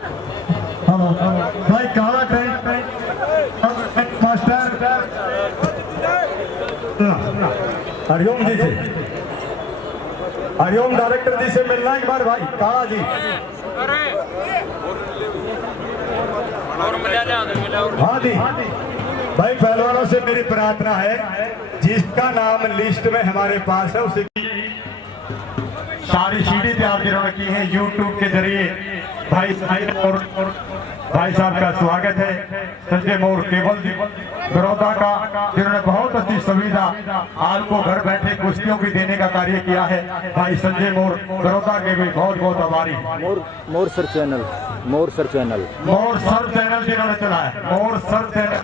भाई काला मास्टर हरिओम जी से, हरिओम डायरेक्टर जी से मिलना एक बार भाई काला जी। हाँ जी भाई, पहलवानों से मेरी प्रार्थना है जिसका नाम लिस्ट में हमारे पास है उसे सारी सीडी तैयार जिन्होंने की है यूट्यूब के जरिए भाई और भाई साहब का स्वागत है। संजय मोर केवल जी बड़ौदा का, जिन्होंने बहुत अच्छी सुविधा आपको घर बैठे कुश्तियों की देने का कार्य किया है। भाई संजय मोर बड़ौदा के भी बहुत बहुत आभारी। मोर सर चैनल जिन्होंने चलाया, मोर सर चैनल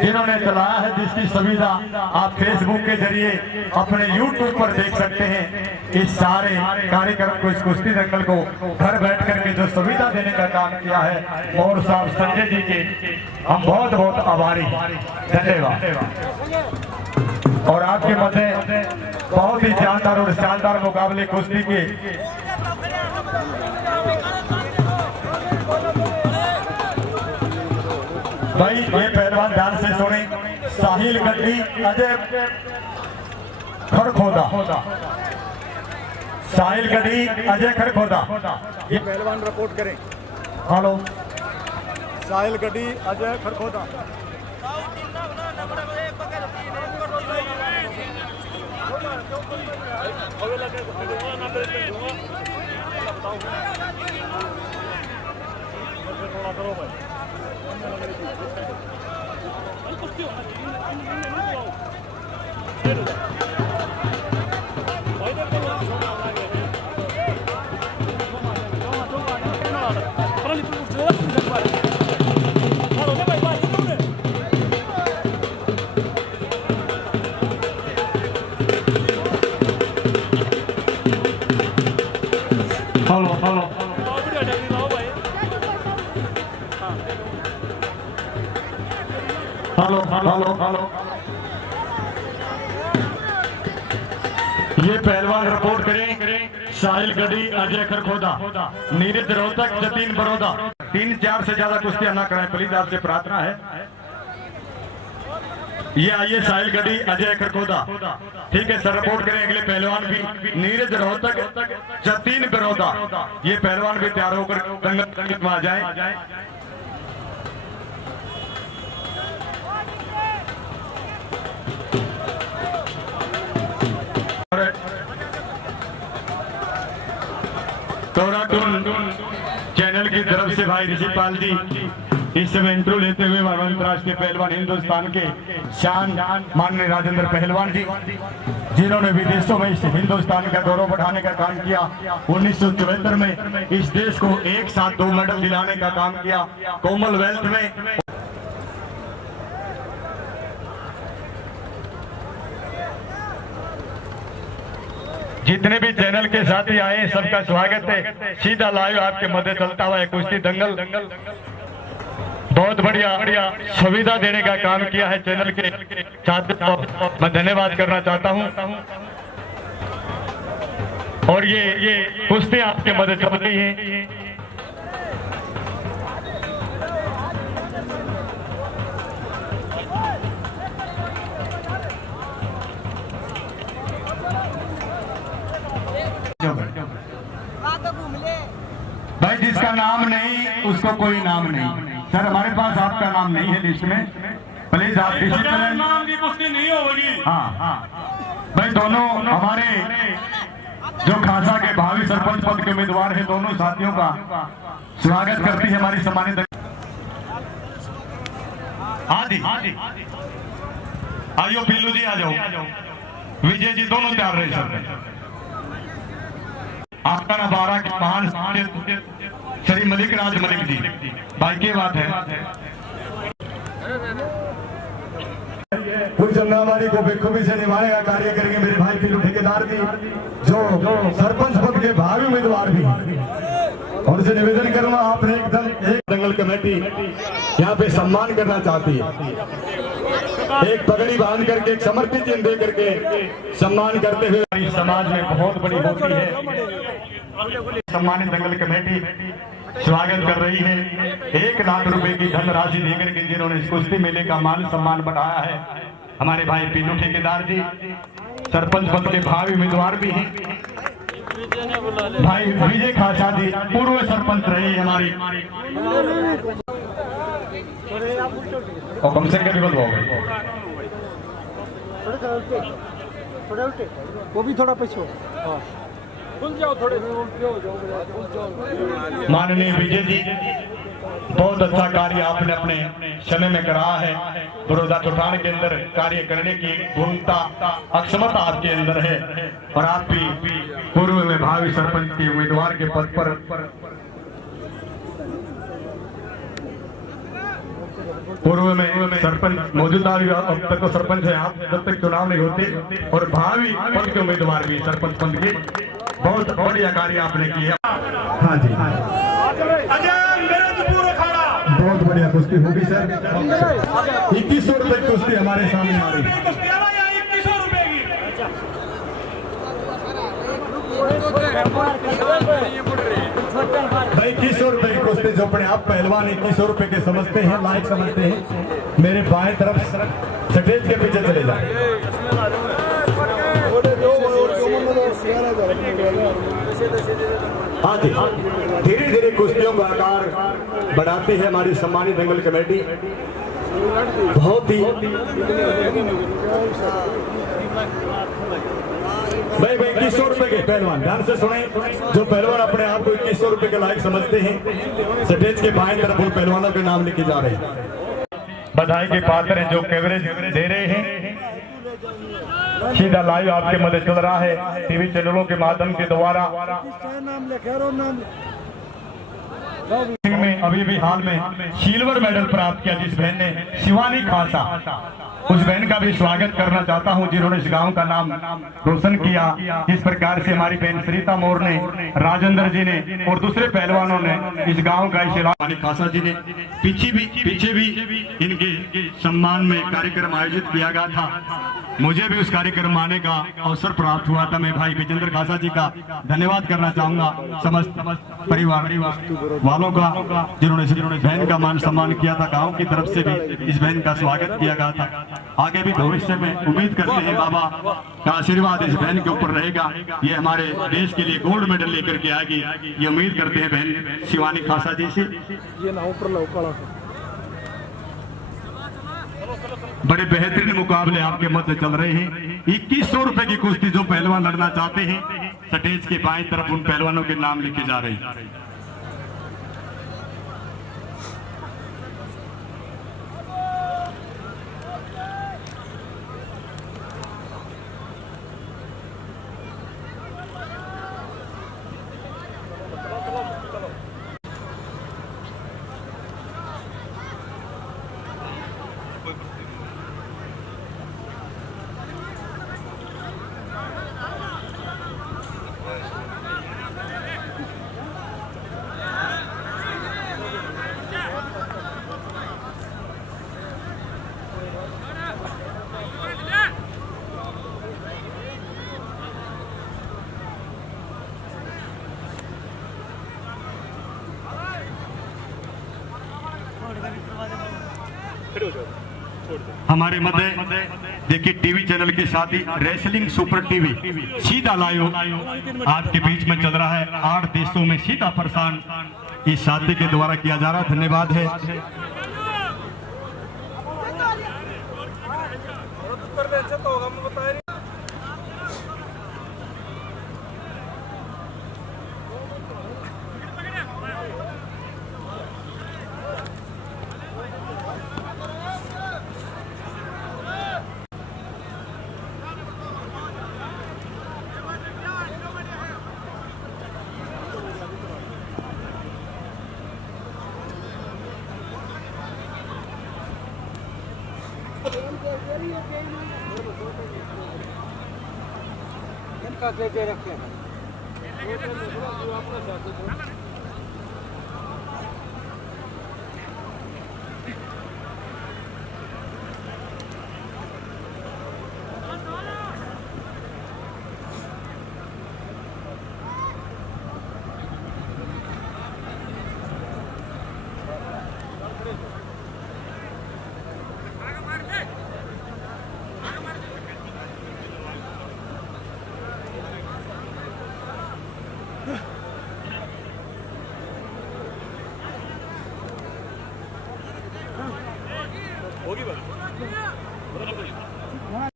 जिन्होंने चलाया है, जिसकी सुविधा आप फेसबुक के जरिए अपने यूट्यूब पर देख सकते हैं। इस सारे कार्यक्रम को, इस कुश्ती दंगल को घर बैठ करके जो सुविधा देने का काम किया है मोर साहब संजय जी के हम बहुत बहुत आभारी, धन्यवाद। और आपके मध्य बहुत ही जानदार और शानदार मुकाबले कुश्ती के भाई ये पहलवान ध्यान से सुने, साहिल गड्डी अजय खरखोदा, साहिल गड्डी अजय खरखोदा, ये पहलवान रिपोर्ट करें। हेलो, साहिल गड्डी अजय खरखोदा। हेलो, ये पहलवान रिपोर्ट करें, साहिल गड्डी अजय खरखोदा, नीरज रोहतक, जतीन बड़ौदा। 3-4 से ज्यादा कुश्तियां ना कराएं प्लीज, आपसे प्रार्थना है। ये आइए साहिल गड्डी अजय खरखोदा, ठीक है सर। रिपोर्ट करें अगले पहलवान भी नीरज रोहतक, जतीन बड़ौदा। ये पहलवान भी तैयार होकर दंगल में आ जाए। चैनल की तरफ से भाई ऋषिपाल जी इस समय इंट्रो लेते हुए अंतर्राष्ट्रीय पहलवान हिंदुस्तान के शान माननीय राजेंद्र पहलवान जी, जिन्होंने विदेशों में इस हिंदुस्तान का गौरव बढ़ाने का काम किया। 1974 में इस देश को एक साथ 2 मेडल दिलाने का काम किया कॉमनवेल्थ में। जितने भी चैनल के साथी आए सबका स्वागत है। सीधा लाइव आपके मध्य चलता हुआ है कुश्ती दंगल, बहुत बढ़िया सुविधा देने का काम किया है चैनल के साथियों, मैं धन्यवाद करना चाहता हूं। और ये कुश्ती आपके मध्य चल रही है। भाई जिसका नाम नहीं उसको कोई नाम नहीं। सर हमारे पास आपका नाम नहीं है लिस्ट में, प्लीज आप डिसिप्लिन। नाम की कुश्ती नहीं होगी। हाँ भाई, दोनों हमारे जो खासा के भावी सरपंच पद के उम्मीदवार हैं, दोनों साथियों का स्वागत करती है हमारी सम्मानित। आइयो पीलू जी, आ जाओ। विजय जी दोनों तैयार रहे सर। आपका ना 12 के महान श्री मलिक राज मलिक जी, भाई की बात है। कुछ हमारी को बेखूबी से निभाएगा कार्य करेंगे मेरे भाई पीलू ठेकेदार भी, जो सरपंच पद के भावी उम्मीदवार भी। और उनसे निवेदन करूंगा, आपने एकदम एक दंगल कमेटी यहाँ पे सम्मान करना चाहती है। एक पगड़ी बांध करके, एक समर्पित चिन्ह दे करके सम्मान करते हुए समाज में बहुत बड़ी होती है। सम्मानित दंगल कमेटी स्वागत कर रही है। 1 लाख रुपए की धनराशि देकर के जिन्होंने इस कुश्ती मेले का मान सम्मान बढ़ाया है, हमारे भाई पीनू ठेकेदार जी, सरपंच पद के भावी उम्मीदवार भी हैं, भाई विजय खासा जी पूर्व सरपंच रही है हमारी, और कम से कम हो गए वो भी थोड़ा पीछे माननीय विजय जी, बहुत अच्छा कार्य आपने अपने समय में करा है। बड़ौदा चौटान के अंदर कार्य करने की गुणता अक्षमता आपके अंदर है, और आप भी पूर्व में भावी सरपंच के उम्मीदवार के पद पर पूर्व में सरपंच मौजूदा भी अब तक तो सरपंच है आप, जब तक चुनाव नहीं होते, और भावी पद के उम्मीदवार भी सरपंच पद के। बहुत बढ़िया कार्य आपने किया। हाँ जी, बहुत बढ़िया कुश्ती होगी सर। 2100 रुपए की कुश्ती हमारे सामने आ रही है। भाई 2100 रुपए की कुश्ती जो अपने आप पहलवान 2100 रुपए के समझते हैं, लायक समझते हैं, मेरे बाएं तरफ स्टेज के पीछे चले जाए। हाँ जी, धीरे धीरे कुश्तियों का आकार बढ़ाती है हमारी सम्मानित दंगल कमेटी। बहुत ही भाई 2100 रुपए के पहलवान, ध्यान से सुने, जो पहलवान अपने आप को 2100 रुपए के लायक समझते हैं, स्टेज के बाएं तरफ उन पहलवानों के नाम लिखे जा रहे हैं। बधाई के पात्र हैं जो कवरेज दे रहे हैं। सीधा लाइव आपके मध्य चल रहा है टीवी चैनलों के माध्यम के द्वारा। में अभी भी हाल में सिल्वर मेडल प्राप्त किया जिस बहन ने, शिवानी खासा, उस बहन का भी स्वागत करना चाहता हूं जिन्होंने इस गांव का नाम रोशन किया। जिस प्रकार से हमारी बहन सरिता मोर ने, राजेंद्र जी ने और दूसरे पहलवानों ने इस गांव का शिवानी खासा जी ने पीछे भी इनके सम्मान में कार्यक्रम आयोजित किया गया था। मुझे भी उस कार्यक्रम आने का अवसर प्राप्त हुआ था। मैं भाई विजेंद्र खासा जी का धन्यवाद करना चाहूंगा, समस्त परिवार वालों का जिन्होंने बहन का मान सम्मान किया था। गांव की तरफ से भी इस बहन का स्वागत किया गया था। आगे भी भविष्य में उम्मीद करते हैं बाबा का आशीर्वाद इस बहन के ऊपर रहेगा, ये हमारे देश के लिए गोल्ड मेडल लेकर के आएगी, ये उम्मीद करते हैं बहन शिवानी खासा जी से। बड़े बेहतरीन मुकाबले आपके मध्य चल रहे हैं। 2100 रुपए की कुश्ती जो पहलवान लड़ना चाहते हैं, स्टेज के बाएं तरफ उन पहलवानों के नाम लिखे जा रहे हैं। हमारे मध्य देखिए टीवी चैनल के साथ ही रेसलिंग सुपर टीवी सीधा लाइव आपके बीच में चल रहा है। 8 देशों में सीधा प्रसारण इस साथी के द्वारा किया जा रहा है। धन्यवाद है। इनका दे रखे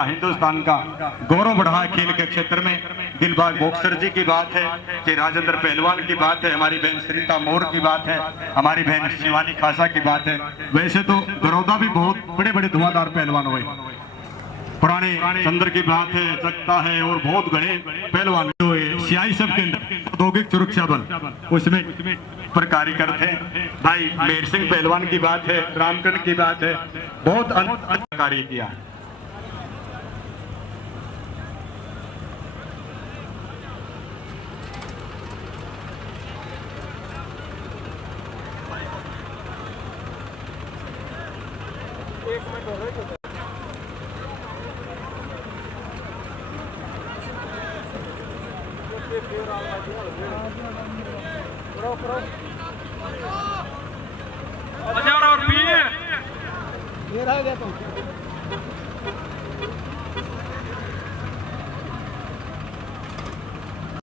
हिंदुस्तान का गौरव बढ़ा खेल के क्षेत्र में। दिलबाग बॉक्सर जी की बात है कि राजेंद्र पहलवान की बात है, हमारी बहन सरिता मोर की बात है, हमारी बहन शिवानी खासा की बात है। वैसे तो बड़ौदा भी बहुत बड़े बड़े धुआंधार पहलवान हुए, पुराने चंद्र की बात है, सकता है, और बहुत बड़े पहलवान सियाई सब के अंदर औद्योगिक सुरक्षा बल उसमें पर कार्यकर थे। भाई मेर सिंह पहलवान की बात है, रामकंड की बात है, बहुत कार्य किया है।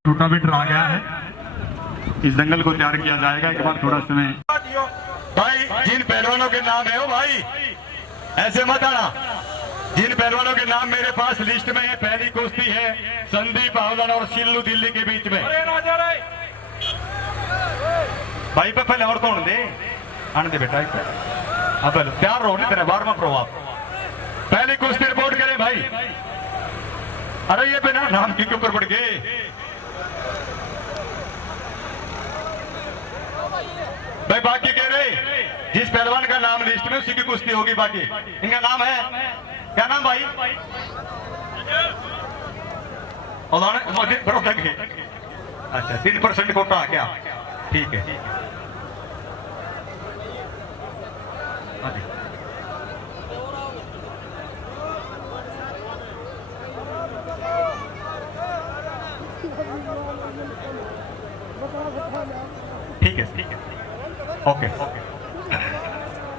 टूर्नामेंट आ गया है, इस दंगल को तैयार किया जाएगा। एक बार थोड़ा समय भाई, जिन पहलवानों के नाम है, ओ भाई ऐसे मत आना, जिन पहलवानों के नाम मेरे पास लिस्ट में है, पहली कुश्ती है संदीप हावलन और सिल्लू दिल्ली के बीच में। भाई पे पहले और कौन दे आने दे बेटा, अब तैयार रहो, नहीं तेरे वार्म अप रहो आप। पहली कुश्ती रिपोर्ट करें भाई। अरे ये बिना नाम के ऊपर पड़ गए भाई। बाकी कह रहे जिस पहलवान का नाम लिस्ट में उसी की कुश्ती होगी। बाकी इनका नाम है क्या नाम भाई? अच्छा 3% कोटा क्या? ठीक है ठीक है ओके।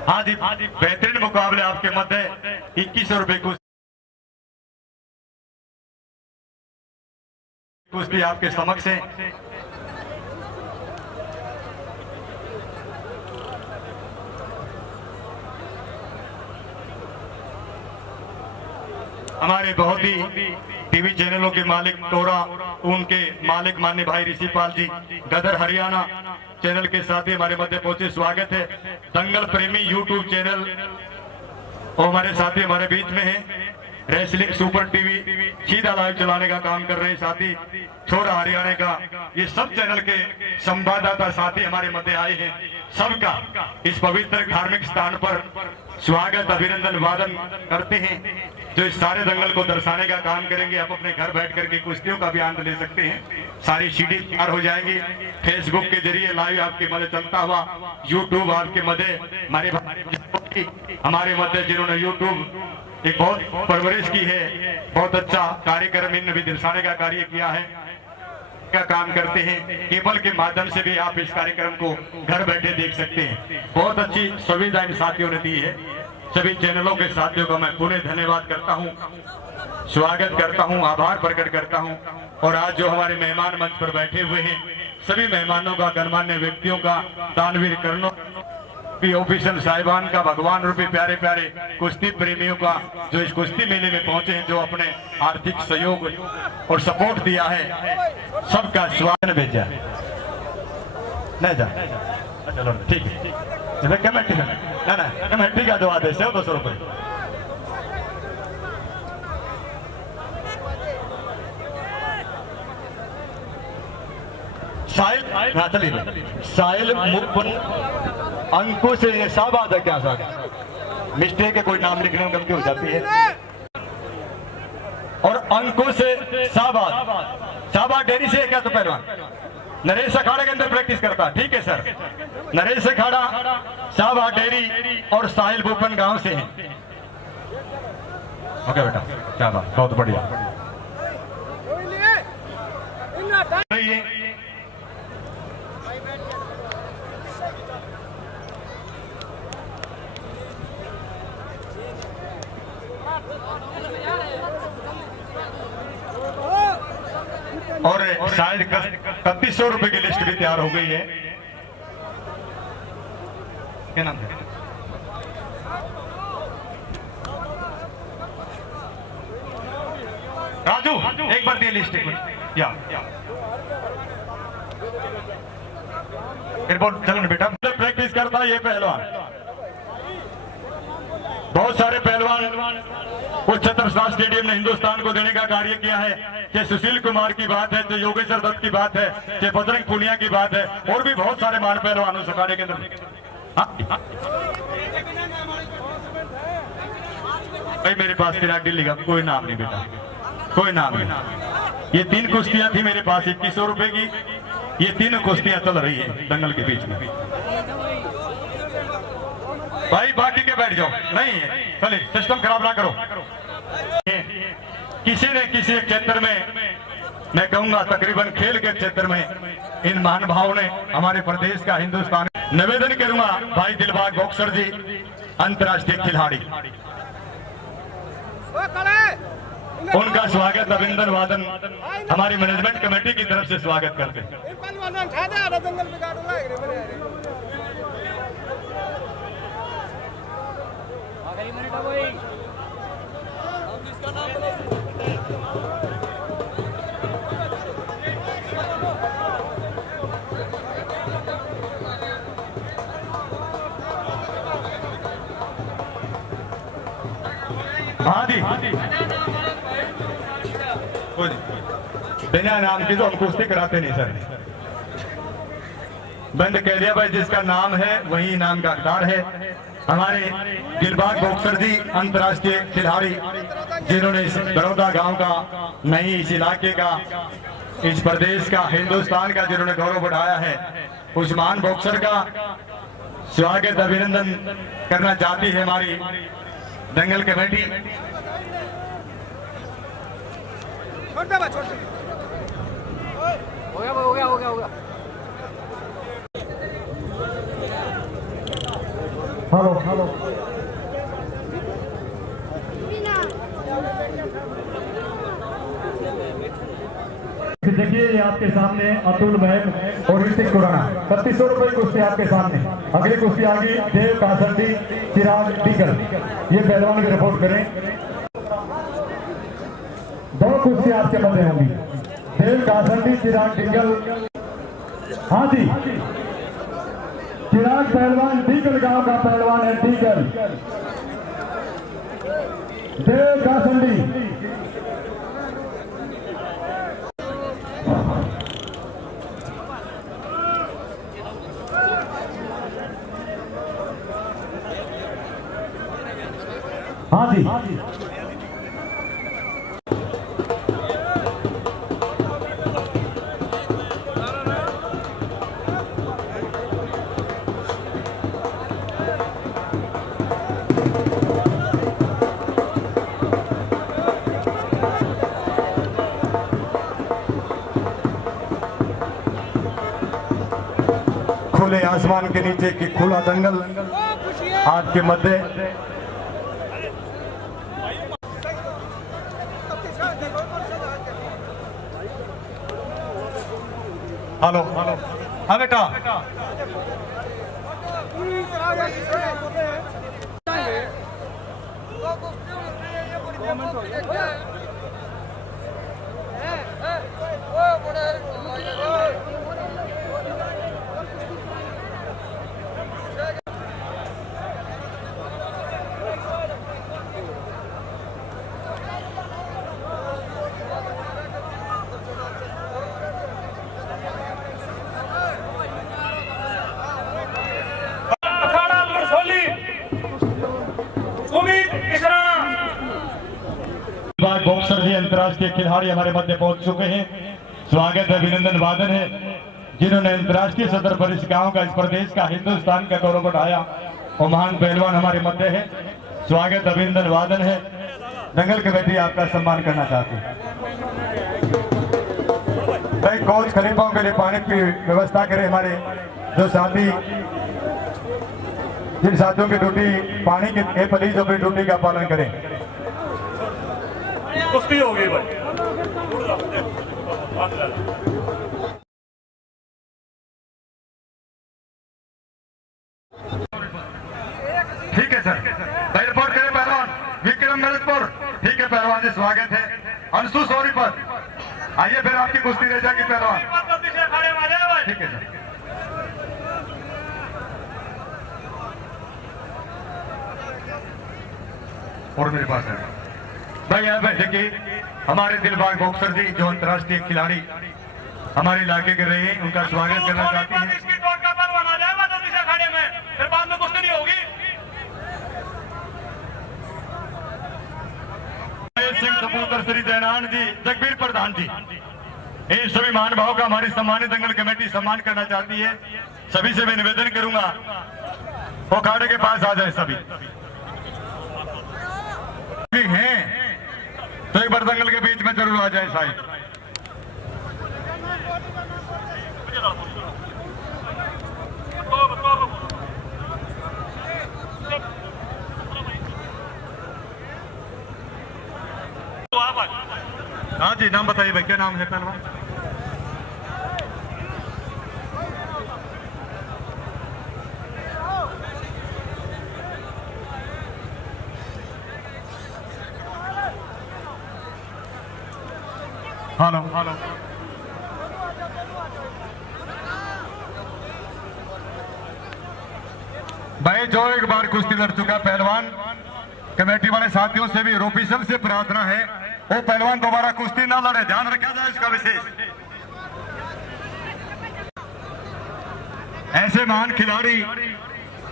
हाँ जी बेहतरीन मुकाबले आपके मध्य 2100 रुपए कुश्ती आपके समक्ष है। हमारे बहुत ही टीवी चैनलों के मालिक टोरा, उनके मालिक माननीय भाई ऋषिपाल जी गदर हरियाणा चैनल के साथ ही हमारे मध्य पहुंचे, स्वागत है। दंगल प्रेमी यूट्यूब चैनल और हमारे साथी हमारे बीच में है। रेसलिंग सुपर टीवी सीधा लाइव चलाने का काम कर रहे साथी छोरा हरियाणा का, ये सब चैनल के संवाददाता साथी हमारे मध्य आए हैं। सबका इस पवित्र धार्मिक स्थान पर स्वागत अभिनंदन वादन करते हैं, जो इस सारे दंगल को दर्शाने का काम करेंगे। आप अपने घर बैठ करके कुश्तियों का भी आनंद ले सकते हैं। सारी सीडी तैयार हो जाएंगी, फेसबुक के जरिए लाइव आपके मध्य चलता हुआ, यूट्यूब आपके मध्य हमारे मध्य जिन्होंने यूट्यूब एक बहुत परवरिश की है, बहुत अच्छा कार्यक्रम इन्होंने भी दर्शाने का कार्य किया है, का काम करते हैं। केबल के माध्यम से भी आप इस कार्यक्रम को घर बैठे देख सकते हैं। बहुत अच्छी सुविधा इन साथियों ने दी है। सभी चैनलों के साथियों का मैं पुनः धन्यवाद करता हूं, स्वागत करता हूं, आभार प्रकट करता हूं। और आज जो हमारे मेहमान मंच पर बैठे हुए हैं, सभी मेहमानों का, गणमान्य व्यक्तियों का, दानवीर कर्णों ऑफिसर साहिबान का, भगवान रूपी प्यारे प्यारे कुश्ती प्रेमियों का, जो इस कुश्ती मेले में पहुंचे हैं, जो अपने आर्थिक सहयोग और सपोर्ट दिया है, सबका स्वागत भेजा। नहीं जा चलो ठीक है, कमेटी ना कमेटी का जो आदेश है 200 रुपये। साहिल हाँ चलिए, साहिल अंकुश से शाहबाद है क्या सर? मिस्टेक है, कोई नाम लिखने में गलती हो जाती है। और अंकुश से शाहबाद डेयरी से है क्या? तो पहलवान नरेश अखाड़ा के अंदर प्रैक्टिस करता है। ठीक है सर, नरेश अखाड़ा शाहबाद डेयरी और साहिल भूपन गांव से हैं। ओके बेटा, क्या बात, बहुत बढ़िया। और शायद 3100 रुपए की लिस्ट भी तैयार हो गई है। क्या नाम है? राजू, एक बार दिए लिस्ट या एयरपोर्ट चलो ना बेटा। प्रैक्टिस करता है ये पहलवान, बहुत सारे पहलवान उच्चतर स्टेडियम ने हिंदुस्तान को देने का कार्य किया है। चाहे सुशील कुमार की बात है, चाहे योगेश्वर दत्त की बात है, चाहे बजरंग पुनिया की बात है, और भी बहुत सारे महान पहलवानों से कार्य के अंदर। भाई मेरे पास चिराग दिल्ली का कोई नाम नहीं बेटा, कोई नाम नहीं। ये 3 कुश्तियां थी मेरे पास 2100 रुपए की। ये 3 कुश्तियां चल रही है दंगल के बीच में। भाई बाकी के बैठ जाओ, नहीं चलिए सिस्टम खराब ना करो। किसी ने किसी एक क्षेत्र में, मैं कहूंगा तकरीबन खेल के क्षेत्र में, इन महान भावों ने हमारे प्रदेश का, हिंदुस्तान, निवेदन करूंगा भाई दिलबाग बॉक्सर जी, अंतर्राष्ट्रीय खिलाड़ी, उनका स्वागत अभिनंदन वादन हमारी मैनेजमेंट कमेटी की तरफ से स्वागत करते हैं। बिना नाम की तो हम कुश्ती कराते नहीं सर। बंद कह दिया भाई, जिसका नाम है वही नाम का हकदार है। हमारे दिलबाग बॉक्सर जी अंतर्राष्ट्रीय खिलाड़ी, जिन्होंने इस बड़ौदा गांव का, नहीं इस इलाके का, इस प्रदेश का, हिंदुस्तान का जिन्होंने गौरव बढ़ाया है, उस महान बॉक्सर का स्वागत अभिनंदन करना चाहती है हमारी दंगल कमेटी। हो गया। हेलो देखिए, ये आपके सामने अतुल महल और ऋतिक खुराना, 3100 रुपए कुश्ती आपके सामने। अगली कुश्ती आ गई देव कासंडी चिराग डिगल, ये पहलवान की रिपोर्ट करें। 2 कुश्ती आपके मध्य होंगी, देव कासंडी चिराग डिगल। हाँ जी, चिराग पहलवान डीगल गांव का पहलवान है, डीगल। देव कासंडी हाँ जी, खुले आसमान के नीचे की खुला दंगल आपके मध्य। हेलो हाँ बेटा, बॉक्सर जी अंतर्राष्ट्रीय खिलाड़ी हमारे मध्य पहुंच चुके हैं। स्वागत अभिनंदन वादन है, जिन्होंने अंतर्राष्ट्रीय सदर पर इस गांव का, इस प्रदेश का, हिंदुस्तान का गौरव बढ़ाया, वो महान पहलवान हमारे मध्य है। स्वागत अभिनंदन वादन है। दंगल कमेटी आपका सम्मान करना चाहती है। भाई कोच खलीफाओं के लिए पानी की व्यवस्था करें। हमारे जो साथी, जिन साथियों की ड्यूटी पानी की है, प्लीज अपनी ड्यूटी का पालन करें। कुश्ती हो गई भाई। है सर, भाई रिपोर्ट करें पहलवान विक्रम मलकपुर। ठीक है पहलवान जी, स्वागत है। अंशु सोनीपत, आइए फिर आपकी कुश्ती रह जाएगी पहलवान। ठीक है सर। और मेरे पास है भाई, यहाँ पे देखिए हमारे दिलबाग बॉक्सर जी जो अंतर्राष्ट्रीय खिलाड़ी हमारे इलाके के रहे हैं, उनका स्वागत करना चाहते हैं। सिंह सपूतर श्री जयनारायण जी, जगबीर प्रधान जी, इन सभी महानुभावों का हमारी सम्मानित दंगल कमेटी सम्मान करना चाहती है। सभी से मैं निवेदन करूंगा वो अखाड़े के पास आ जाए सभी हैं तो एक बार दंगल के बीच में जरूर आ जाए साहिब। हाँ जी, नाम बताइए भाई, क्या नाम है पहलवान? हेलो हेलो, भाई जो एक बार कुश्ती लड़ चुका पहलवान, कमेटी वाले साथियों से भी ऑफिसर से प्रार्थना है वो पहलवान दोबारा कुश्ती ना लड़े, ध्यान रखा जाए इसका विशेष। ऐसे महान खिलाड़ी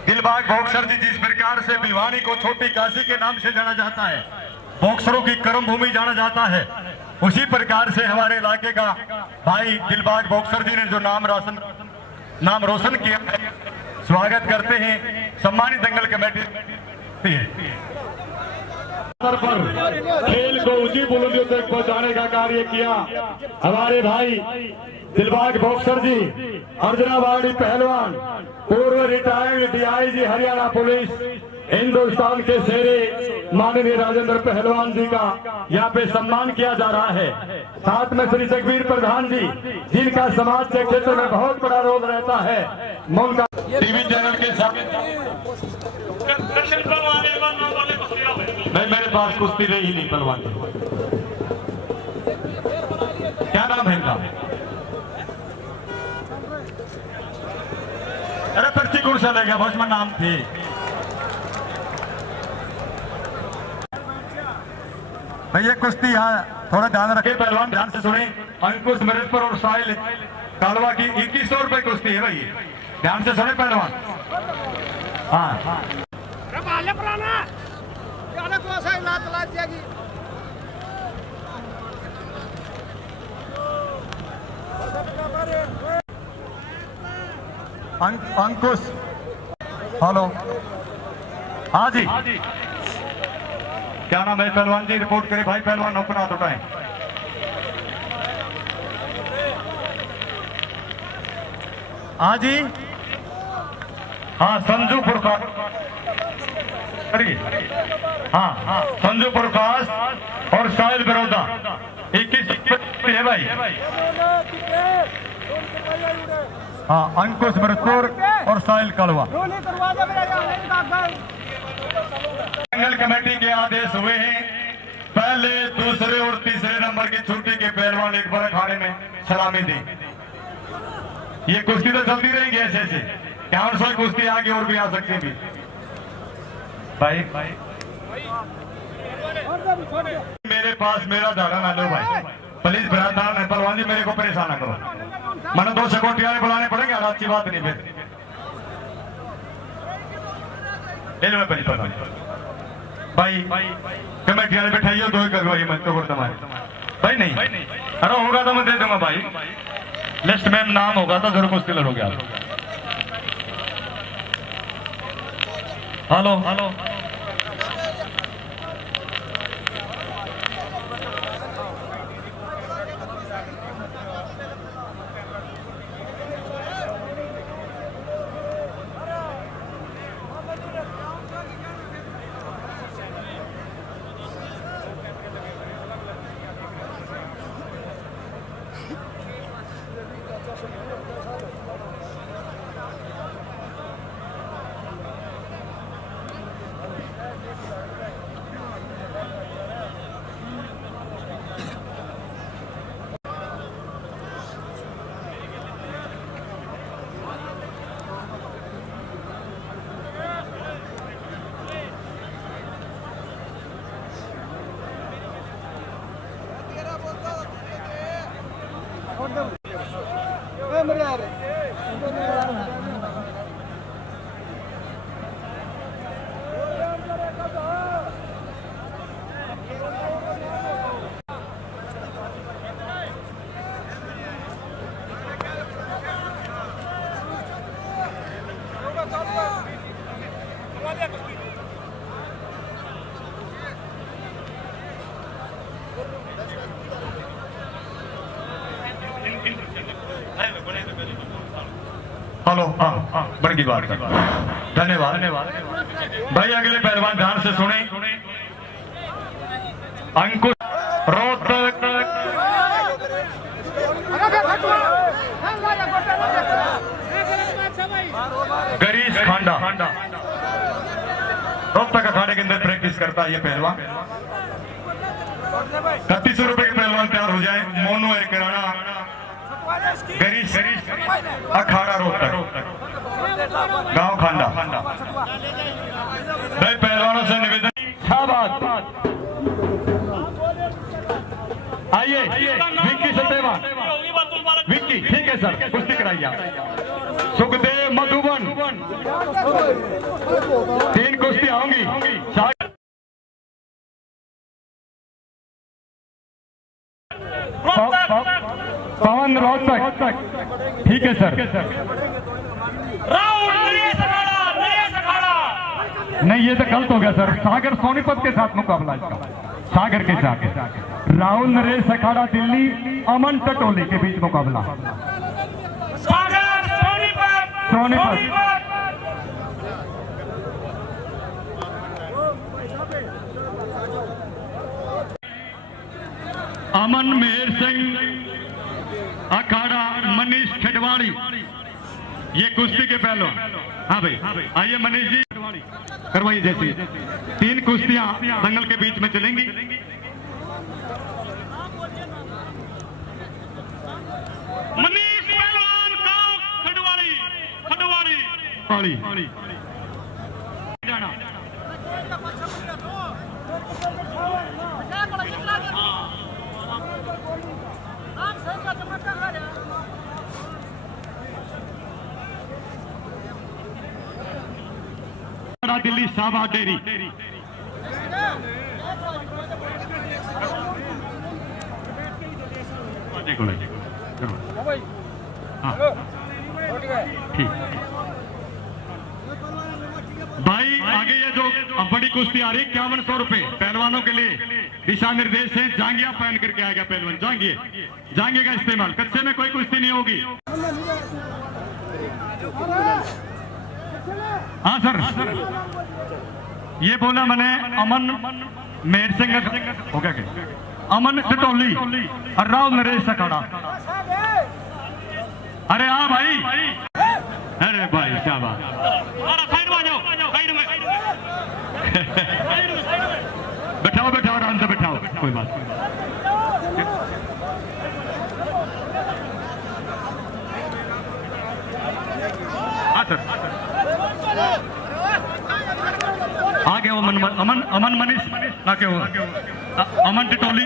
दिलबाग बॉक्सर जी जिस प्रकार से भिवानी को छोटी काशी के नाम से जाना जाता है, बॉक्सरों की कर्म भूमि जाना जाता है, उसी प्रकार से हमारे इलाके का भाई दिलबाग बॉक्सर जी ने जो नाम रोशन किया है, स्वागत करते हैं। सम्मानित दंगल कमेटी पर खेल को ऊंची बुलंदियों तक पहुंचाने का कार्य किया हमारे भाई दिलबाग बॉक्सर जी, अर्जुनावाड़ी पहलवान, पूर्व retired DIG Haryana police, Hindustan के शेरे माननीय राजेंद्र पहलवान जी का यहाँ पे सम्मान किया जा रहा है। साथ में श्री जगबीर प्रधान जी, जिनका समाज के क्षेत्र में बहुत बड़ा रोल रहता है, मैं उनका टीवी चैनल के साथ नहीं, मेरे पास कुश्ती रही नहीं पहलवान। क्या नाम है इनका? अरे पर्ची कौन सा ले गया, बहुत नाम थी। भैया कुश्ती यहाँ थोड़ा ध्यान रखे पहलवान, ध्यान से सुने। अंकुश मृतपुर और साहिल कालवा की 2100 रुपए कुश्ती है भाई, ध्यान से सुने पहलवान। हाँ अंकुश, हेलो, हाँ जी, क्या नाम है पहलवान जी? रिपोर्ट करें भाई, पहलवान अपना हाथ उठाएं। हाँ जी, हाँ संजू प्रकाश, हाँ संजू प्रकाश और साहिल बड़ौदा 21 है भाई। हाँ अंकुश मृतपुर और साहिल कलवा। दंगल कमेटी के आदेश हुए हैं, पहले दूसरे और तीसरे नंबर की छुट्टी के पहलवान एक बार अखाड़े में सलामी दें। ये कुश्ती तो चलती रहेंगी ऐसे ऐसे, क्या सौ कुश्ती आगे और भी आ सकती भी भाई। मेरे पास मेरा धारा ना लो भाई, प्लीज बरादार है पहलवान जी, मेरे को परेशान ना करो, मैंने 2 सिक्योरिटी बुलाने पड़ेंगे, अच्छी बात नहीं। फिर भाई कमेटी वाले बैठाइए, 2 करवाइए मैं तो तुम्हारे भाई। नहीं अरे होगा तो मैं दे दूंगा भाई, लिस्ट में नाम होगा तो जरूर कुश्ती लड़ोगे आप। हेलो हेलो, हेलो, हाँ, बन की बात कर। धन्यवाद भाई। अगले पहलवान ध्यान से सुने। अंकुश रोहतक, गरीश खांडा रोहतक अखाड़े के अंदर प्रैक्टिस करता है ये पहलवान। 3100 रुपए के पहलवान तैयार हो जाए। मोनू है किराना, गरीश अखाड़ा रोहतक, गांव खांडा। भाई पहलवानों से निवेदन, शाबाश। आइए विक्की सत्यवान, विक्की, ठीक है सर, कुश्ती कराइए आप। सुखदेव मधुबन, 3 कुश्ती होंगी। पवन रोहतक, ठीक है सर। नहीं, ये तो गलत हो गया सर। सागर सोनीपत के साथ मुकाबला इसका, सागर के साथ। राहुल नरेश अखाड़ा दिल्ली, अमन टटोली के बीच मुकाबला। सोनीपत अमन मेहर सिंह अखाड़ा मनीष खिडवाड़ी, ये कुश्ती के पहलवान। हाँ भाई, आइए मनीष जी करवाइए। जैसी 3 कुश्तियां दंगल के बीच में चलेंगी। मनीष पहलवान गांव खिडवाड़ी जाना। दिल्ली शाहबाद डेरी, ठीक भाई। आगे ये जो अब बड़ी कुश्ती आ रही, 5100 रुपए पहलवानों के लिए दिशा निर्देश है। जांगिया पहन करके आएगा पहलवान, जांगिए का इस्तेमाल। कच्चे में कोई कुश्ती नहीं होगी। हाँ सर, ये बोला मैंने। अमन मेहर सिंह हो गया क्या? अमन टटोली और राहुल नरेश अखाड़ा। अरे हाँ भाई, अरे भाई शाबाश। साइड में आ जाओ, साइड में बैठाओ, आराम से बैठाओ, कोई बात नहीं। हाँ सर, आगे अमन मनीष आगे हो। अमन टटोली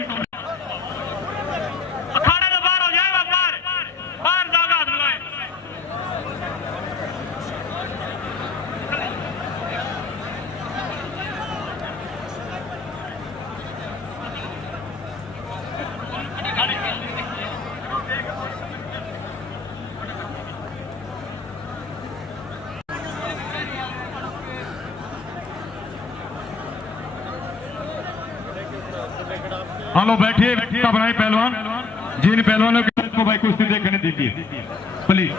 अखाड़े से बाहर हो जाए, बाहर जाओगा। हेलो, बैठिए बनाए पहलवान। जिन पहलवानों को भाई कुश्ती देखने दीजिए प्लीज।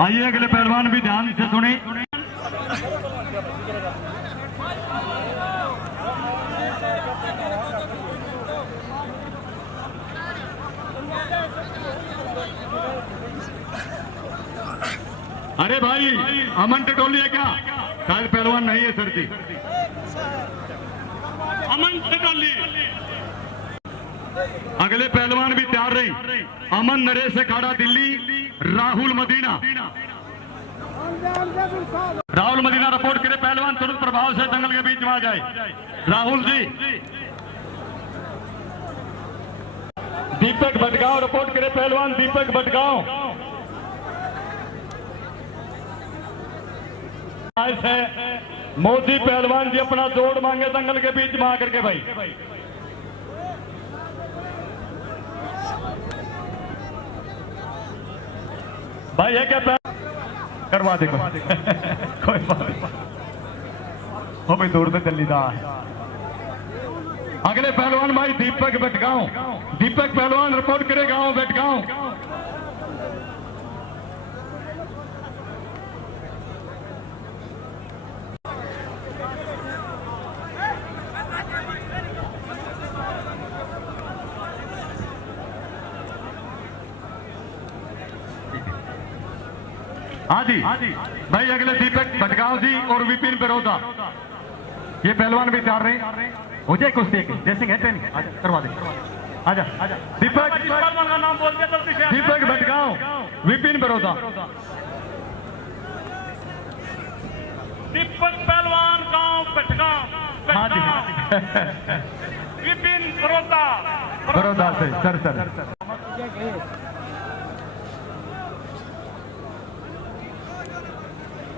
आइए अगले पहलवान भी ध्यान से सुने। अरे भाई, अमन टटोली है क्या? शायद पहलवान नहीं है सर जी। अमन टटोली। अगले पहलवान भी तैयार रही। अमन नरेश अखाड़ा दिल्ली, राहुल मदीना। राहुल मदीना रिपोर्ट करे पहलवान तुरंत प्रभाव से दंगल के बीच में आ जाए। राहुल जी। दीपक भटगांव रिपोर्ट करे पहलवान दीपक भटगांव। है मोदी पहलवान जी अपना जोड़ मांगे दंगल के बीच में आकर के भाई। भाई है क्या करवा दे कोई बात हो भाई दूर से चली था। अगले पहलवान भाई दीपक भटगांव। दीपक पहलवान रिपोर्ट करे गांव भटगांव। हाँ जी भाई अगले दीपक भटगांव जी और विपिन बरोदा ये पहलवान भी तैयार रहे। हो जाए कुश्ती जयसिंह है नहीं करवा दे। आजा दीपक का नाम बोल दिया जल्दी से। दीपक भटगांव विपिन बरोदा। दीपक पहलवान गांव भटगांव। हाँ जी विपिन बरोदा से सर।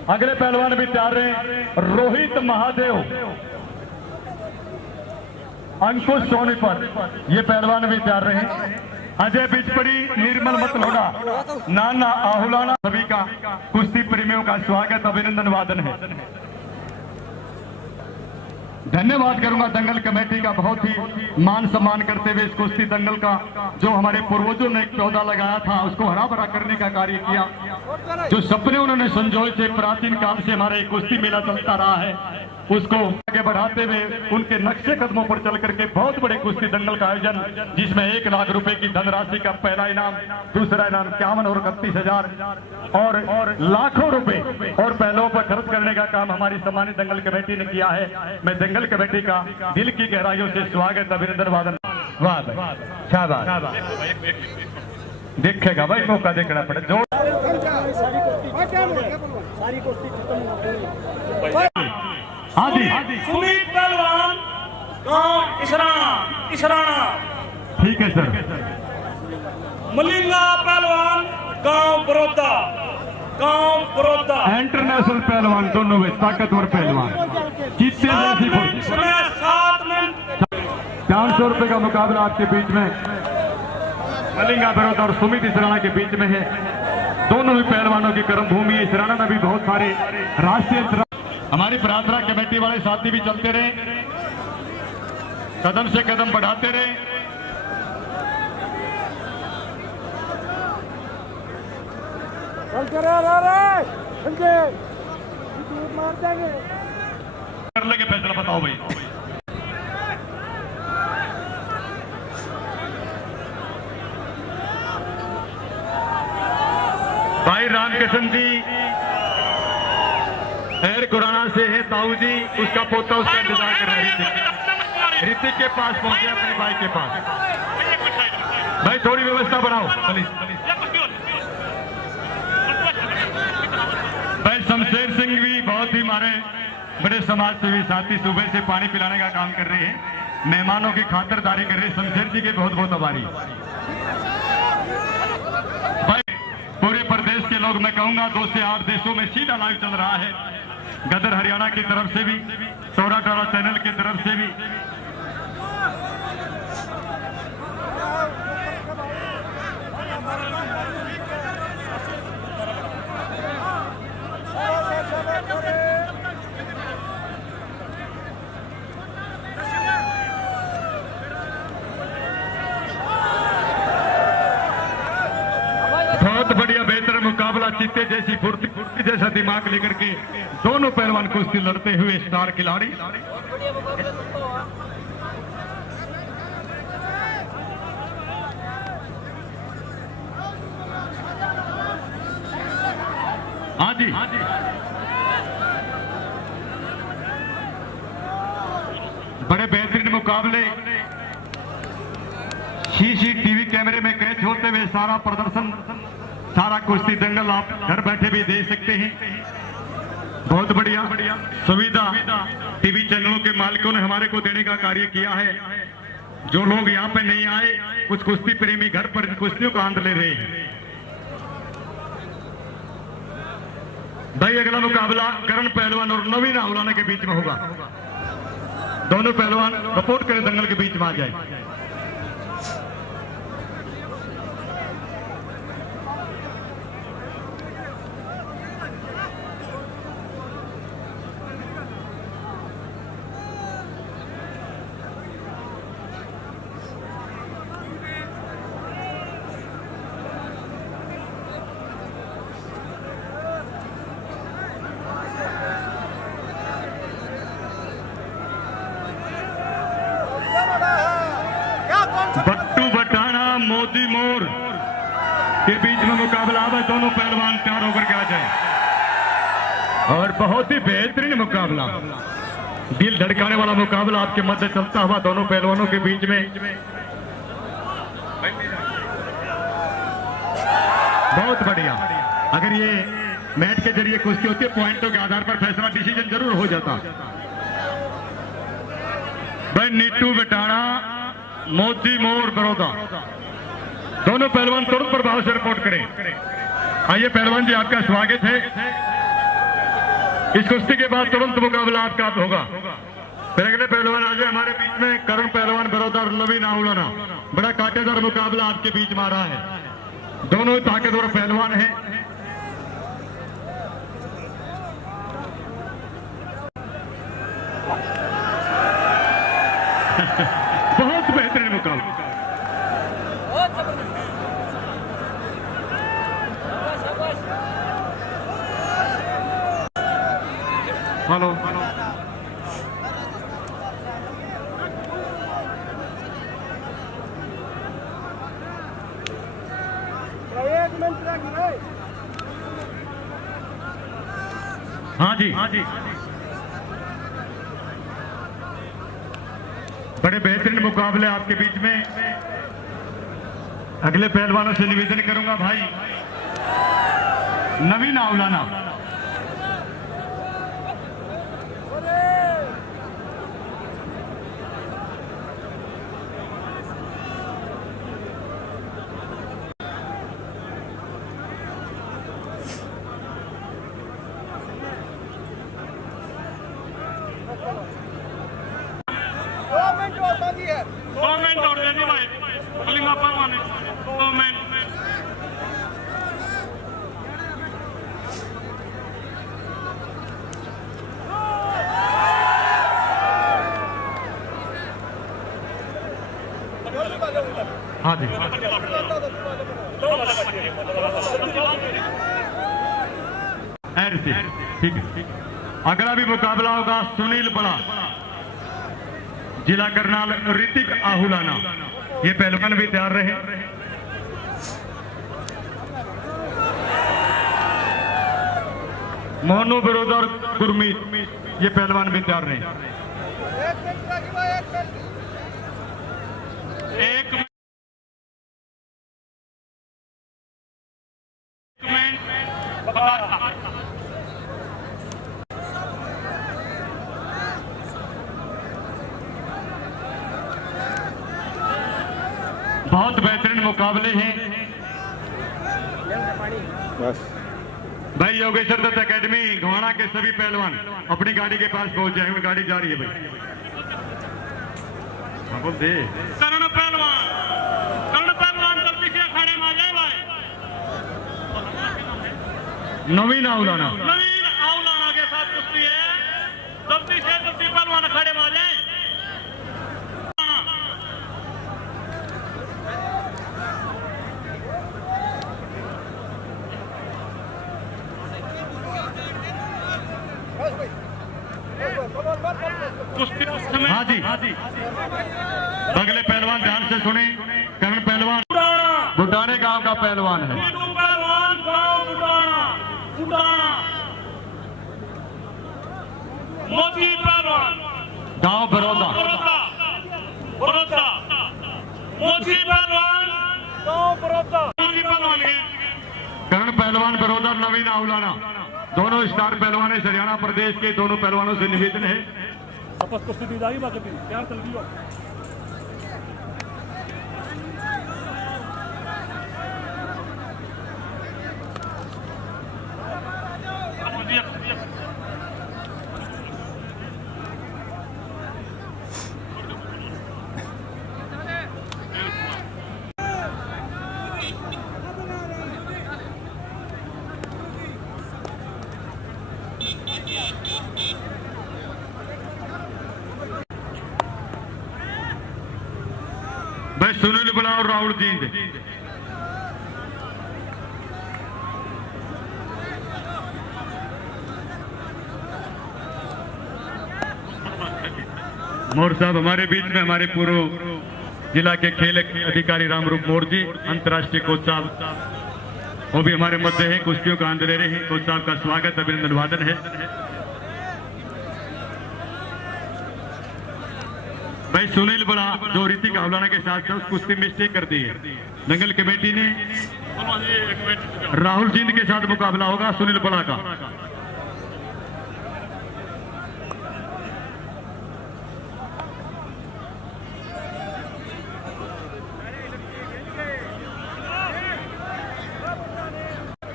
अगले पहलवान भी तैयार रहे। रोहित महादेव अंकुश सोनीपत ये पहलवान भी तैयार रहे। अजय बिजपड़ी निर्मल मतलोड़ा नाना आहुलाना सभी का कुश्ती प्रेमियों का स्वागत अभिनंदन वादन है। धन्यवाद करूंगा दंगल कमेटी का बहुत ही मान सम्मान करते हुए इस कुश्ती दंगल का जो हमारे पूर्वजों ने एक पौधा लगाया था उसको हरा भरा करने का कार्य किया। जो सपने उन्होंने संजोए थे प्राचीन काल से हमारे कुश्ती मेला चलता रहा है उसको आगे बढ़ाते हुए उनके नक्शे कदमों पर चल करके बहुत बड़े कुश्ती दंगल का आयोजन जिसमें 1 लाख रुपए की धनराशि का पहला इनाम, दूसरा इनाम 51 और 31,000 और लाखों रुपए और पहलों पर खर्च करने का काम हमारी सम्मानित दंगल कमेटी ने किया है। मैं दंगल कमेटी का दिल की गहराइयों से स्वागत अभिनंदन वादन। वाह शाबाश देखेगा भाई मौका देखना पड़े जोर। हाँ जी सुमित पहलवान गांव इसराना। ठीक है सर। मलिंगा पहलवान गांव बड़ौदा। इंटरनेशनल पहलवान दोनों में ताकतवर पहलवान जीतते जैसी 7 मिनट 500 रुपए का मुकाबला आपके बीच में मलिंगा बड़ौदा और सुमित इसराना के बीच में है। दोनों ही पहलवानों की कर्मभूमि है। इसराना में भी बहुत सारे राष्ट्रीय हमारी प्रार्थना कमेटी वाले साथी भी चलते रहे, कदम से कदम बढ़ाते रहे। कर लेंगे फैसला बताओ भाई। भाई रामकिशन जी खैर कुराना से है ताऊ जी उसका पोता उसका इंतजार कर रहा है। ऋतिक के पास पहुंचे अपनी भाई के पास। भाई थोड़ी व्यवस्था बनाओ प्लीज। भाई शमशेर सिंह भी बहुत ही हमारे बड़े समाज सेवी साथी सुबह से पानी पिलाने का काम कर रहे हैं, मेहमानों की खातिरदारी कर रहे हैं। शमशेर जी के बहुत बहुत आभारी। भाई पूरे प्रदेश के लोग मैं कहूंगा 2 से 8 देशों में सीधा लाइव चल रहा है। गदर हरियाणा की तरफ से भी, टोरा टोरा चैनल की तरफ से भी। बहुत बढ़िया बेहतर मुकाबला, चीते जैसी फुर्ती जैसा दिमाग लेकर के दोनों पहलवान कुश्ती लड़ते हुए स्टार खिलाड़ी। हाँ जी बड़े बेहतरीन मुकाबले सीसीटीवी कैमरे में कैद होते हुए सारा प्रदर्शन, सारा कुश्ती दंगल आप घर बैठे भी देख सकते हैं। बहुत बढ़िया सुविधा टीवी चैनलों के मालिकों ने हमारे को देने का कार्य किया है। जो लोग यहाँ पे नहीं आए, कुछ कुश्ती प्रेमी घर पर कुश्तियों का आनंद ले रहे हैं। भाई अगला मुकाबला करण पहलवान और नवीन आउलाना के बीच में होगा। दोनों पहलवान रिपोर्ट करें, दंगल के बीच में आ जाए। बट्टू बटाना मोदी मोर के बीच में मुकाबला अब दोनों पहलवान तैयार होकर के आ जाए। और बहुत ही बेहतरीन मुकाबला, दिल धड़काने वाला मुकाबला आपके मध्य चलता हुआ दोनों पहलवानों के बीच में। बहुत बढ़िया। अगर ये मैच के जरिए कुश्ती होती है, पॉइंटों के आधार पर फैसला डिसीजन जरूर हो जाता। भाई नीटू बटाना मोदी मोर बड़ौदा, दोनों पहलवान तुरंत प्रभाव से रिपोर्ट करें। आइए पहलवान जी, आपका स्वागत है। इस कुश्ती के बाद तुरंत मुकाबला आपका होगा। फिर अगले पहलवान आ जाए हमारे बीच में, करण पहलवान बड़ौदा और नवीन आउलाना। बड़ा कांटेदार मुकाबला आपके बीच में आ रहा है। दोनों ताकतवर पहलवान हैं। बहुत बेहतरीन मुकाबला। हेलो हाँ जी, हाँ जी, बड़े बेहतरीन मुकाबले आपके बीच में। अगले पहलवानों से निवेदन करूंगा भाई नवीन आउलाना। गवर्नमेंट और दे दी भाई कलिंगा परवाने गवर्नमेंट हाँ जी, ठीक है। अगला भी मुकाबला होगा सुनील बड़ा, जिला करनाल ऋतिक आहुलाना। ये पहलवान भी तैयार रहे। मोनू बिरोदर गुरमीत, ये पहलवान भी तैयार रहे। एक बहुत बेहतरीन मुकाबले हैं बस। भाई योगेश्वर दत्त एकेडमी घवाना के सभी पहलवान अपनी गाड़ी के पास पहुंच जाएंगे। गाड़ी जा रही है भाई। हाँ बोल दे। करण पहलवान जल्दी से अखाड़े में आ जाए भाई। नवीन आउलाना, नवीन आउलाना के साथ कुश्ती है। जल्दी से जल्दी पहलवान अखाड़े में आ जाए। हाँ जी, हाँ जी। अगले पहलवान ध्यान से सुने। करण पहलवान बुटाने गांव का पहलवान है। पहलवान गांव बुटाना। मोदी पहलवान गांव बड़ौदा। मोदी पहलवान गांव बड़ौदा। मोदी पहलवान है। करण पहलवान बड़ौदा, नवीन आउलाना। दोनों स्टार पहलवान है हरियाणा प्रदेश के। दोनों पहलवानों से निवेदन है आपस कुश्ती दी जाएगी बाकी क्या चल रही हो भाई सुनील बड़ा और राहुल जींद। मोर साहब हमारे बीच में, हमारे पूर्व जिला के खेल अधिकारी रामरूप मोर जी, अंतर्राष्ट्रीय कोच साहब वो भी हमारे मध्य है, कुश्तियों का आनंद ले रहे हैं। कोच साहब का स्वागत, अभिनंदन वादन है। भाई सुनील बड़ा जो ऋतिक हवलाना के साथ उस कुश्ती मिस्टेक कर दी है। दंगल कमेटी ने राहुल जींद के साथ मुकाबला होगा सुनील बड़ा का।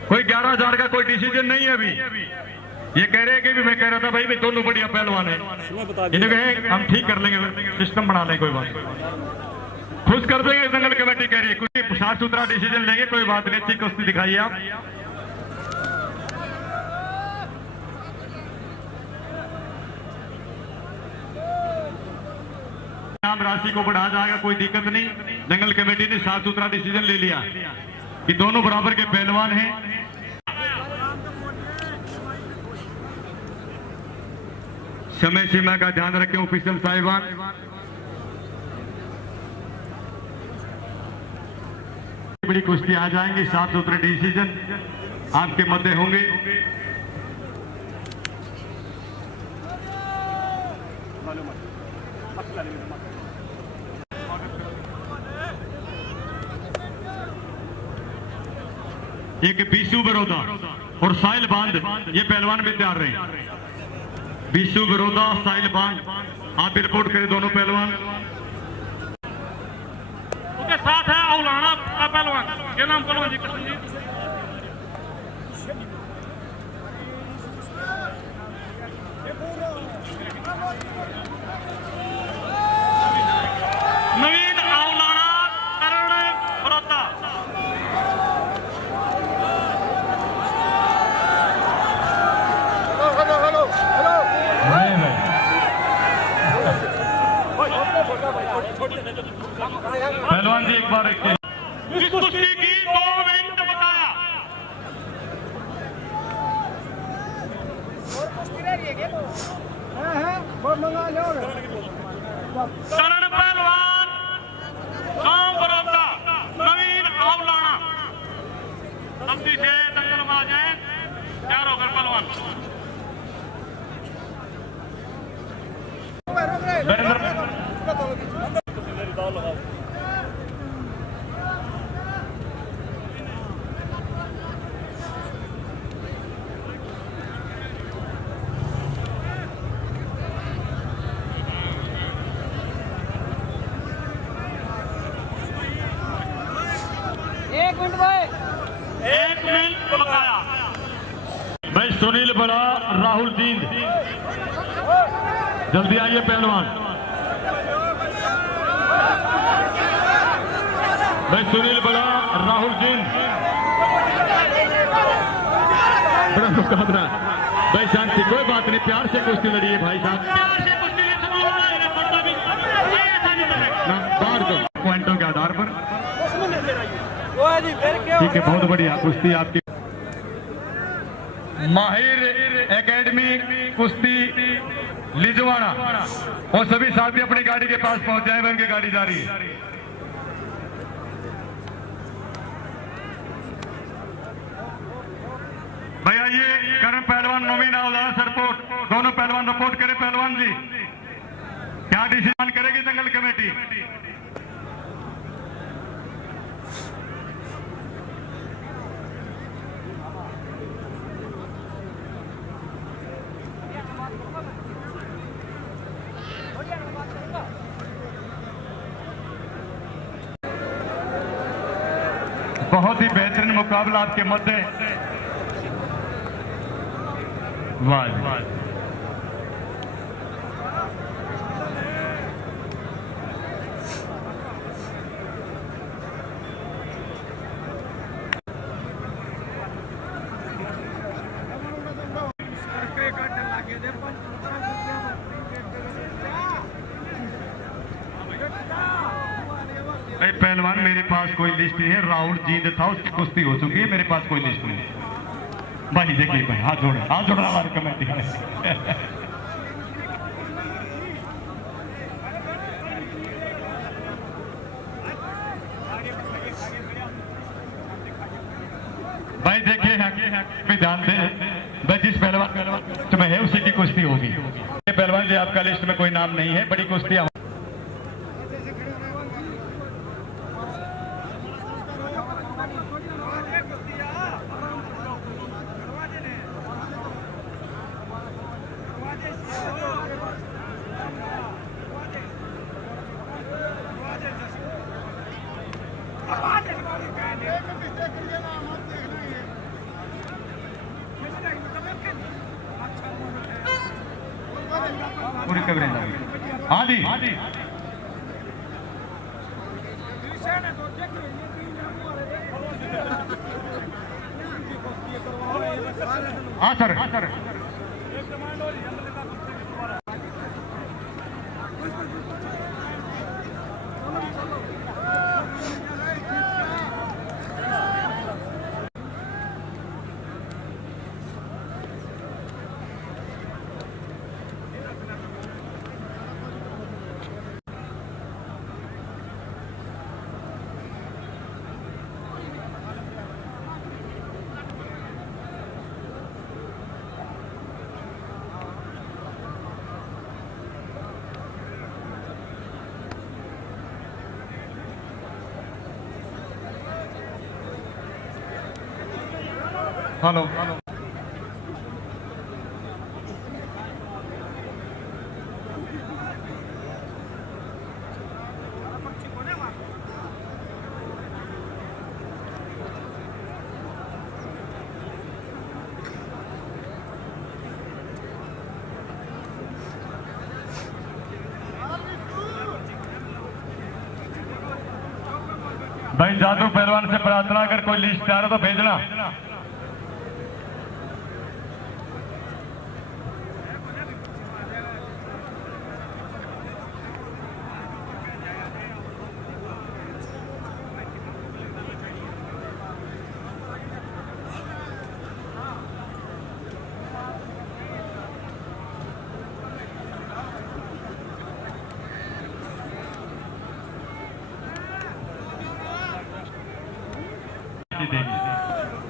कोई 11,000 का कोई डिसीजन नहीं है अभी। ये कह रहे हैं कि भी मैं कह रहा था भाई दोनों बढ़िया पहलवान है, इन्हें कहे हम ठीक कर लेंगे, सिस्टम बना लेंगे, कोई बात खुश कर देंगे। दंगल कमेटी कह रही है कुछ साफ सुथरा डिसीजन लेंगे, कोई बात नहीं। अच्छी कुश्ती दिखाइए आप। नाम राशि को बढ़ा जाएगा, कोई दिक्कत नहीं। दंगल कमेटी ने साफ सुथरा डिसीजन ले लिया कि दोनों बराबर के पहलवान हैं। समय सीमा का ध्यान रखें ऑफिशियल साहिबान। बड़ी कुश्ती आ जाएंगी, साफ सुथरे डिसीजन आपके मध्य होंगे। एक बीसू बरोदा और साहिल बांध, ये पहलवान भी तैयार रहे। बीसू बरोदा, साहिल बांध, आप रिपोर्ट करें दोनों पहलवान। उसके साथ है औलाना का पहलवान, क्या नाम पहलवान जी? कृष्ण जी। नवीन औलाना, करण बरोदा। पहलवान जी एक बार इस कुश्ती की 2 मिनट बताया। करण पहलवान, गांव बरोदा, नवीन औलाना। जल्दी से दंगल में आ जाए, तैयार होकर पहलवान। एक मिनट बताया। भाई सुनील बड़ा, राहुल जींद, जल्दी आइए पहलवान। भाई सुनील बड़ा, राहुल जींद, बड़ा मुकाबला। भाई शांति, कोई बात नहीं, प्यार से कुश्ती लड़िए भाई साहब। पॉइंटों के आधार पर ठीक है, बहुत बढ़िया कुश्ती आपकी। माहिर एकेडमी कुश्ती लिजवाड़ा, और सभी साथी अपनी गाड़ी के पास पहुंच जाए, उनकी गाड़ी जा रही है। भैया ये करण पहलवान, नवीन औलाना से रिपोर्ट, दोनों पहलवान रिपोर्ट करें। पहलवान जी क्या डिसीजन करेगी दंगल कमेटी? बहुत ही बेहतरीन मुकाबला आपके मध्य। वाह पहलवान मेरे पास कोई लिस्ट नहीं है। राहुल जींद था, उसकी कुश्ती हो चुकी है, मेरे पास कोई लिस्ट नहीं है। भाई देखिए भाई, हाथ जोड़ना हमारे कमेटी भाई देखिए ध्यान दे भाई, जिस पहलवान तुम्हें है उसी की कुश्ती होगी। पहलवान जी आपका लिस्ट में कोई नाम नहीं है, बड़ी कुश्ती। पूरी कवरेज लगी। हाँ जी हाँ सर हेलो भाई जादू पहलवान से प्रार्थना कर कोई लिस्ट तैयार हो तो भेजना।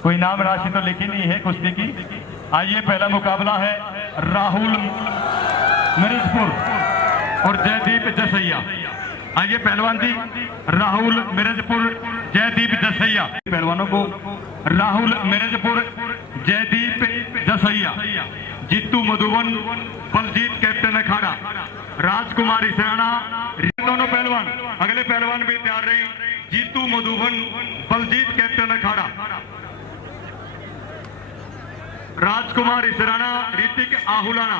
कोई नाम राशि तो लिखी नहीं है कुश्ती की। आइए पहला मुकाबला है राहुल मिर्जपुर और जयदीप जसैया। आइए पहलवान जी, राहुल मिर्जपुर जयदीप जसैया। पहलवानों को राहुल मिर्जपुर जयदीप जसैया, जीतू मधुबन बलजीत कैप्टन अखाड़ा, राजकुमारी सेना। दोनों पहलवान, अगले पहलवान भी तैयार रहे। जीतू मधुबन बलजीत कैप्टन अखाड़ा, राजकुमारी सिराना, ऋतिक आहुलाना।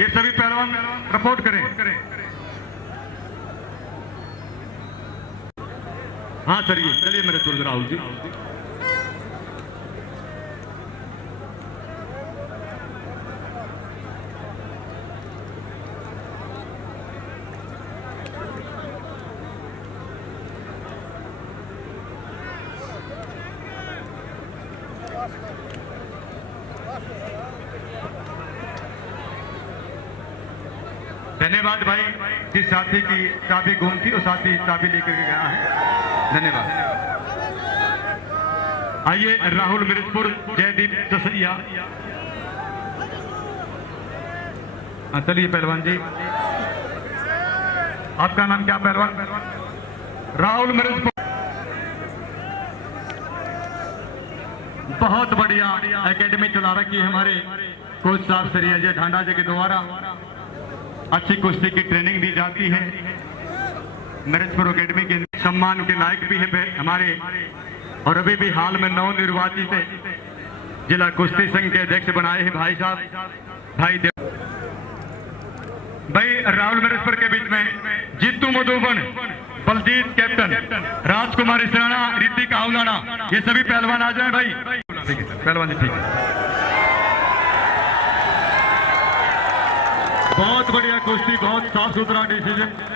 ये सभी पहलवान रिपोर्ट करें। हाँ सर, ये चलिए मेरे तुर्ग राहुल जी। धन्यवाद भाई, जिस साथी की चाबी गुम थी वो साथी चाबी लेकर के गया है। धन्यवाद। आइए राहुल मिर्जपुर जयदीप जसैया। चलिए पहलवान जी, आपका नाम क्या पहलवान? राहुल मिर्जपुर। बहुत बढ़िया एकेडमी चला रखी है हमारे कोच साहब श्री अजय ढांडा जी के द्वारा। अच्छी कुश्ती की ट्रेनिंग दी जाती है मिर्जपुर एकेडमी के। सम्मान के लायक भी है हमारे, और अभी भी हाल में नवनिर्वाचित जिला कुश्ती संघ के अध्यक्ष बनाए हैं भाई साहब भाई राहुल मरेश्वर के बीच में जीतू मधुबन, बलजीत कैप्टन, राजकुमार इसराना, ऋतिक आउलाना, ये सभी पहलवान आ जाएं भाई। ठीक है सर, पहलवान जी ठीक है। बहुत बढ़िया कुश्ती, बहुत साफ सुथरा डिसीजन।